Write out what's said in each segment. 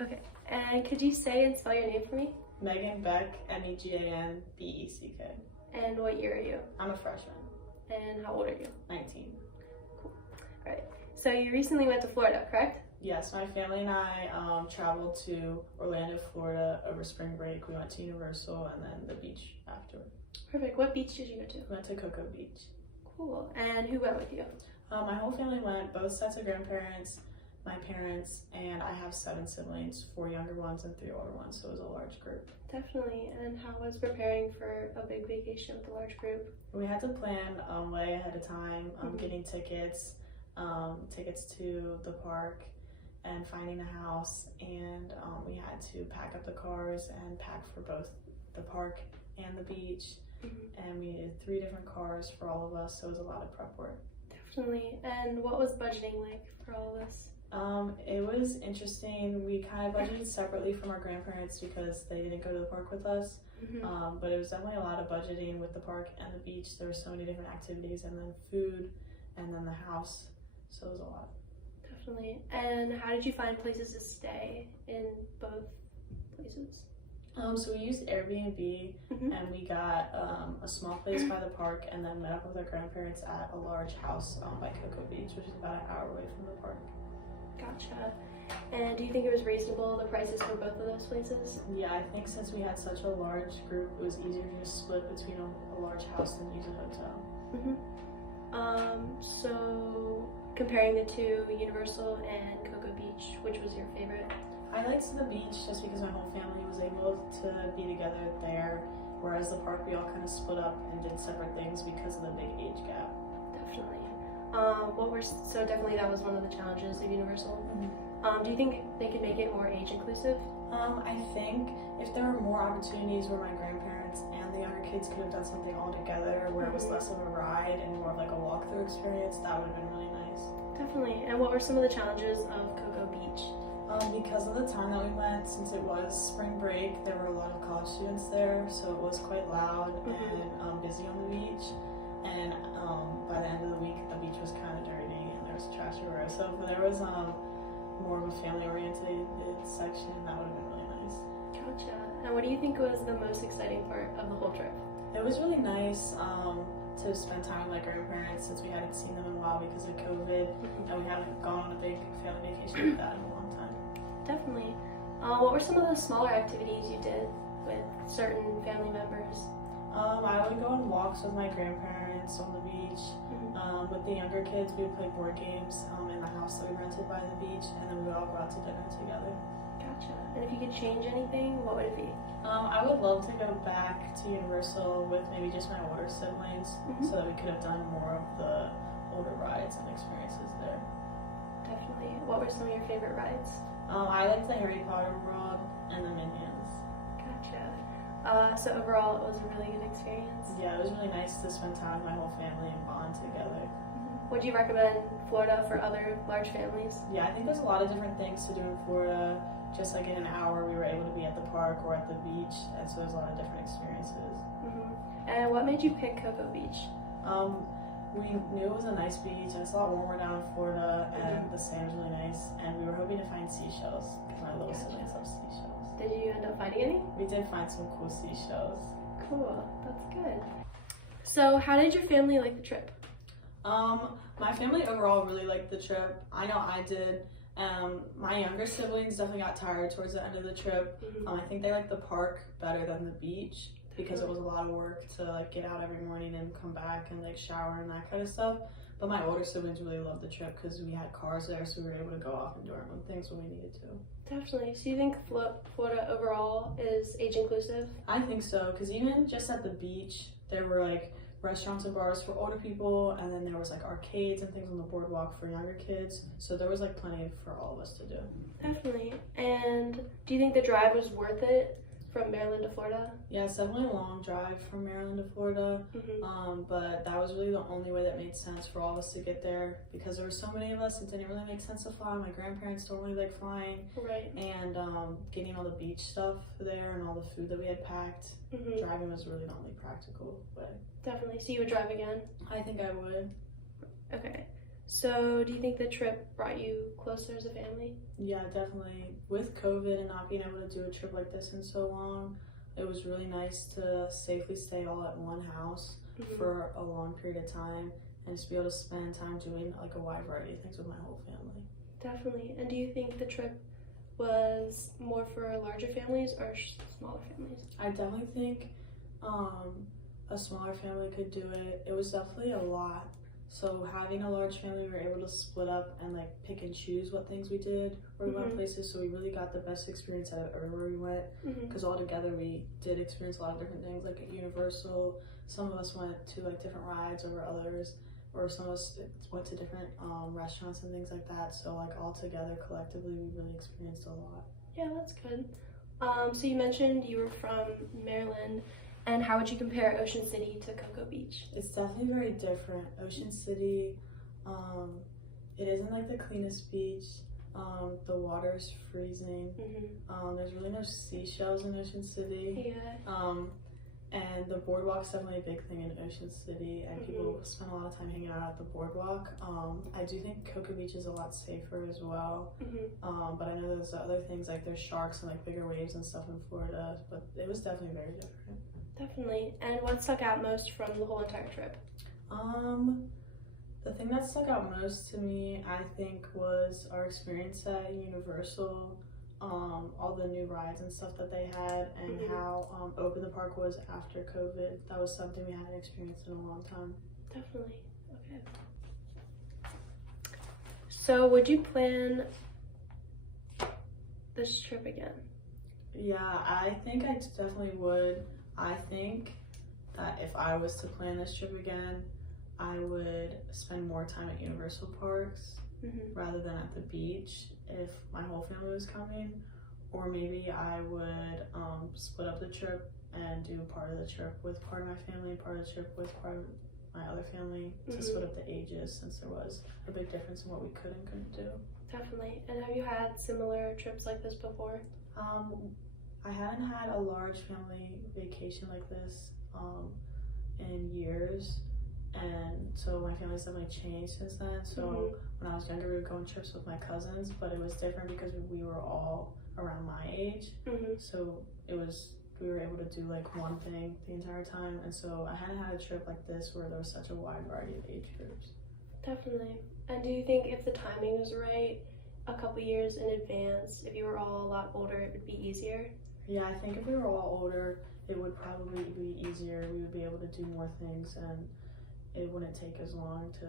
Okay. And could you say and spell your name for me? Megan Beck, Megan Beck. And what year are you? I'm a freshman, And how old are you? 19. All right. So you recently went to Florida, correct? Yes, my family and I traveled to Orlando, Florida over spring break. We went to Universal and then the beach after. Perfect. What beach did you go to? We went to Cocoa Beach. Cool. And who went with you? My whole family went, both sets of grandparents, my parents, and I have 7 siblings, 4 younger ones and 3 older ones, so it was a large group. Definitely. And how was preparing for a big vacation with a large group? We had to plan way ahead of time, getting tickets to the park and finding a house, and we had to pack up the cars and pack for both the park and the beach, and we needed 3 different cars for all of us, so it was a lot of prep work. Definitely. And what was budgeting like for all of us? It was interesting. We kind of budgeted separately from our grandparents because they didn't go to the park with us. But it was definitely a lot of budgeting with the park and the beach. There were so many different activities, and then food, and then the house. So it was a lot. Definitely. And how did you find places to stay in both places? So we used Airbnb, and we got a small place by the park, and then met up with our grandparents at a large house by Cocoa Beach, which is about an hour away from the park. Gotcha. And do you think it was reasonable, the prices for both of those places? Yeah, I think since we had such a large group, it was easier to just split between a large house than use a hotel. So comparing the two, Universal and Cocoa Beach, which was your favorite? I liked the beach just because my whole family was able to be together there, whereas the park we all kind of split up and did separate things because of the big age gap. Definitely. So definitely that was one of the challenges of Universal. Do you think they could make it more age inclusive? I think if there were more opportunities where my grandparents and the younger kids could have done something all together, where it was less of a ride and more of like a walkthrough experience, that would have been really nice. Definitely. And what were some of the challenges of Cocoa Beach? Because of the time that we went, since it was spring break, there were a lot of college students there, so it was quite loud and busy on the beach. And by the end of the week, the beach was kind of dirty and there was trash everywhere. So if there was more of a family-oriented section, that would have been really nice. Gotcha. And what do you think was the most exciting part of the whole trip? It was really nice to spend time with my grandparents since we hadn't seen them in a while because of COVID, and we haven't gone on a big family vacation like that in a long time. Definitely. What were some of the smaller activities you did with certain family members? I would go on walks with my grandparents on the beach. With the younger kids, we would play board games in the house that we rented by the beach, and then we would all go out to dinner together. Gotcha. And if you could change anything, what would it be? I would love to go back to Universal with maybe just my older siblings so that we could have done more of the older rides and experiences there. Definitely. What were some of your favorite rides? I liked the Harry Potter world and the Minions. Gotcha. So overall, it was a really good experience. Yeah, it was really nice to spend time with my whole family and bond together. Would you recommend Florida for other large families? Yeah, I think there's a lot of different things to do in Florida. Just like in an hour, we were able to be at the park or at the beach, and so there's a lot of different experiences. And what made you pick Cocoa Beach? We knew it was a nice beach, and it's a lot warmer down in Florida, and the sand was really nice, and we were hoping to find seashells, because my little siblings love seashells. Did you end up finding any? We did find some cool seashells. Cool, that's good. So how did your family like the trip? My family overall really liked the trip. I know I did. My younger siblings definitely got tired towards the end of the trip. I think they liked the park better than the beach because it was a lot of work to like get out every morning and come back and like shower and that kind of stuff. But my older siblings really loved the trip because we had cars there, so we were able to go off and do our own things when we needed to. Definitely. So you think Florida overall is age inclusive? I think so, because even just at the beach, there were like restaurants and bars for older people, and then there was like arcades and things on the boardwalk for younger kids, so there was like plenty for all of us to do. Definitely. And do you think the drive was worth it from Maryland to Florida? Yeah, it's definitely a long drive from Maryland to Florida, but that was really the only way that made sense for all of us to get there because there were so many of us, it didn't really make sense to fly. My grandparents don't really like flying, right? And getting all the beach stuff there and all the food that we had packed, driving was really the only practical way. Definitely. So you would drive again? I think I would. Okay. So, do you think the trip brought you closer as a family? Yeah, definitely. With COVID and not being able to do a trip like this in so long, it was really nice to safely stay all at one house for a long period of time and just be able to spend time doing like a wide variety of things with my whole family. Definitely. And do you think the trip was more for larger families or smaller families? I definitely think a smaller family could do it. It was definitely a lot. So having a large family, we were able to split up and like pick and choose what things we did or we went places. So we really got the best experience out of everywhere we went because all together we did experience a lot of different things. Like at Universal, some of us went to like different rides over others, or some of us went to different restaurants and things like that. So like all together collectively, we really experienced a lot. Yeah, that's good. So you mentioned you were from Maryland. And how would you compare Ocean City to Cocoa Beach? It's definitely very different. Ocean City, it isn't like the cleanest beach. The water's freezing. There's really no seashells in Ocean City. Yeah. And the boardwalk's definitely a big thing in Ocean City, and people spend a lot of time hanging out at the boardwalk. I do think Cocoa Beach is a lot safer as well. But I know there's other things like there's sharks and like bigger waves and stuff in Florida, but it was definitely very different. Definitely. And what stuck out most from the whole entire trip? The thing that stuck out most to me, I think, was our experience at Universal, all the new rides and stuff that they had, and how open the park was after COVID. That was something we hadn't experienced in a long time. Definitely. Okay. So would you plan this trip again? Yeah, I think I definitely would. I think that if I was to plan this trip again, I would spend more time at Universal Parks rather than at the beach if my whole family was coming. Or maybe I would split up the trip and do part of the trip with part of my family and part of the trip with part of my other family to split up the ages, since there was a big difference in what we could and couldn't do. Definitely. And have you had similar trips like this before? I hadn't had a large family vacation like this in years, and so my family's definitely changed since then. So when I was younger, we would go on trips with my cousins, but it was different because we were all around my age. So we were able to do like one thing the entire time, and so I hadn't had a trip like this where there was such a wide variety of age groups. Definitely. And do you think if the timing was right, a couple years in advance, if you were all a lot older, it would be easier? Yeah, I think if we were all older, it would probably be easier. We would be able to do more things, and it wouldn't take as long to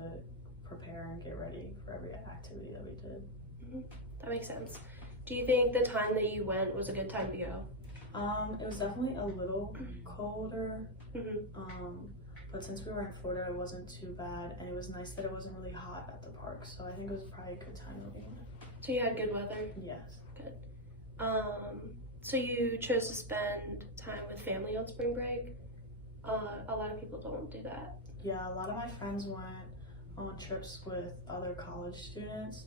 prepare and get ready for every activity that we did. That makes sense. Do you think the time that you went was a good time to go? It was definitely a little colder, but since we were in Florida, it wasn't too bad, and it was nice that it wasn't really hot at the park, so I think it was probably a good time that we went. So you had good weather? Yes. Good. So you chose to spend time with family on spring break? A lot of people don't do that. Yeah, a lot of my friends went on trips with other college students,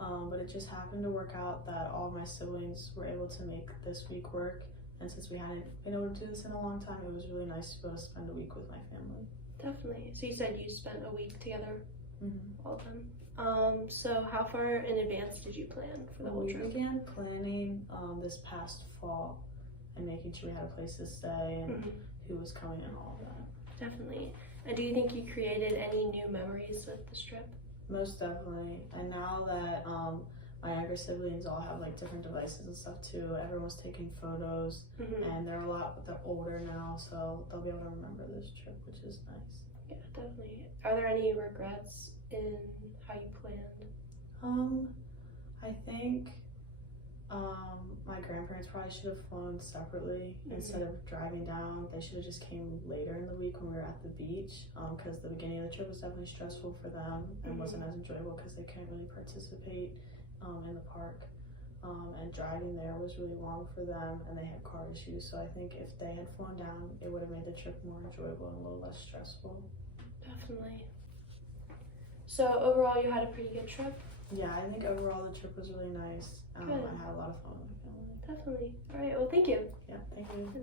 but it just happened to work out that all of my siblings were able to make this week work, and since we hadn't been able to do this in a long time, it was really nice to be able to spend a week with my family. Definitely. So you said you spent a week together, all of them. So how far in advance did you plan for the whole trip? We began planning this past fall and making sure we had a place to stay and who was coming and all of that. Definitely. And do you think you created any new memories with this trip? Most definitely. And now that my younger siblings all have like different devices and stuff too, everyone's taking photos, and they're they're older now, so they'll be able to remember this trip, which is nice. Yeah, definitely. Are there any regrets in how you planned? I think my grandparents probably should have flown separately instead of driving down. They should have just came later in the week when we were at the beach, because the beginning of the trip was definitely stressful for them and wasn't as enjoyable because they couldn't really participate in the park. And driving there was really long for them, and they had car issues. So I think if they had flown down, it would have made the trip more enjoyable and a little less stressful. Definitely. So overall, you had a pretty good trip? Yeah, I think overall the trip was really nice. I had a lot of fun with my family. Definitely. All right, well, thank you. Yeah, thank you.